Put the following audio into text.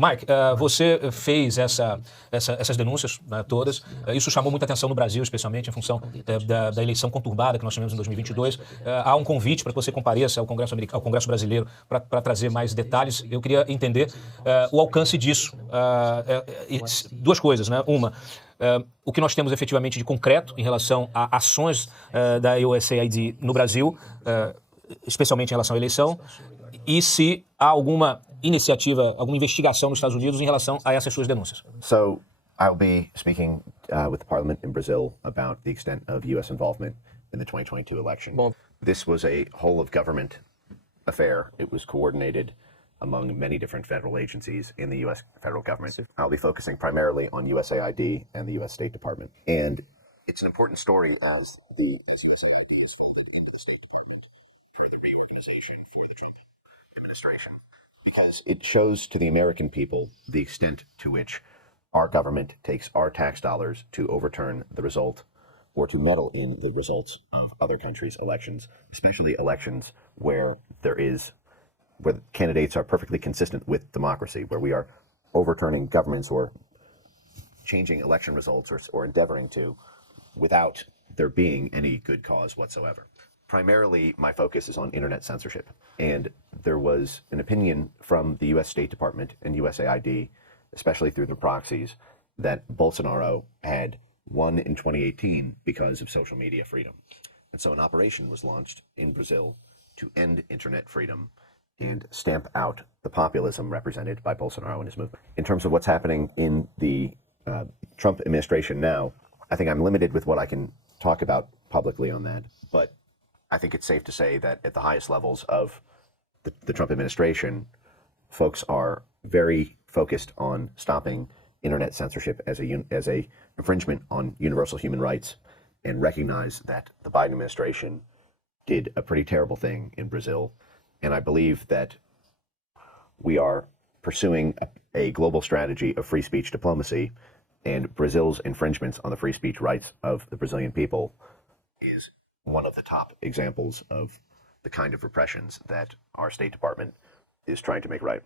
Mike, você fez essas denúncias, né, todas. Isso chamou muita atenção no Brasil, especialmente em função da eleição conturbada que nós tivemos em 2022. Há um convite para que você compareça ao Congresso brasileiro para trazer mais detalhes. Eu queria entender o alcance disso. Duas coisas, né? Uma, o que nós temos efetivamente de concreto em relação a ações da USAID no Brasil, especialmente em relação à eleição, e se há alguma iniciativa, alguma investigação nos Estados Unidos em relação a essas suas denúncias. So I'll be speaking with the Parliament in Brazil about the extent of U.S. involvement in the 2022 election. This was a whole of government affair. It was coordinated among many different federal agencies in the U.S. federal government. I'll be focusing primarily on USAID and the U.S. State Department. And it's an important story as USAID is folded into the State Department for the reorganization for the Trump administration, because it shows to the American people the extent to which our government takes our tax dollars to overturn the result or to meddle in the results of other countries' elections, especially elections where where candidates are perfectly consistent with democracy, where we are overturning governments or changing election results or endeavoring to without there being any good cause whatsoever. Primarily, my focus is on internet censorship. And there was an opinion from the U.S. State Department and USAID, especially through their proxies, that Bolsonaro had won in 2018 because of social media freedom. And so an operation was launched in Brazil to end internet freedom and stamp out the populism represented by Bolsonaro and his movement. In terms of what's happening in the Trump administration now, I think I'm limited with what I can talk about publicly on that. But I think it's safe to say that at the highest levels of the Trump administration, folks are very focused on stopping internet censorship as a infringement on universal human rights, and recognize that the Biden administration did a pretty terrible thing in Brazil. And I believe that we are pursuing a global strategy of free speech diplomacy, and Brazil's infringements on the free speech rights of the Brazilian people is one of the top examples of the kind of repressions that our State Department is trying to make right.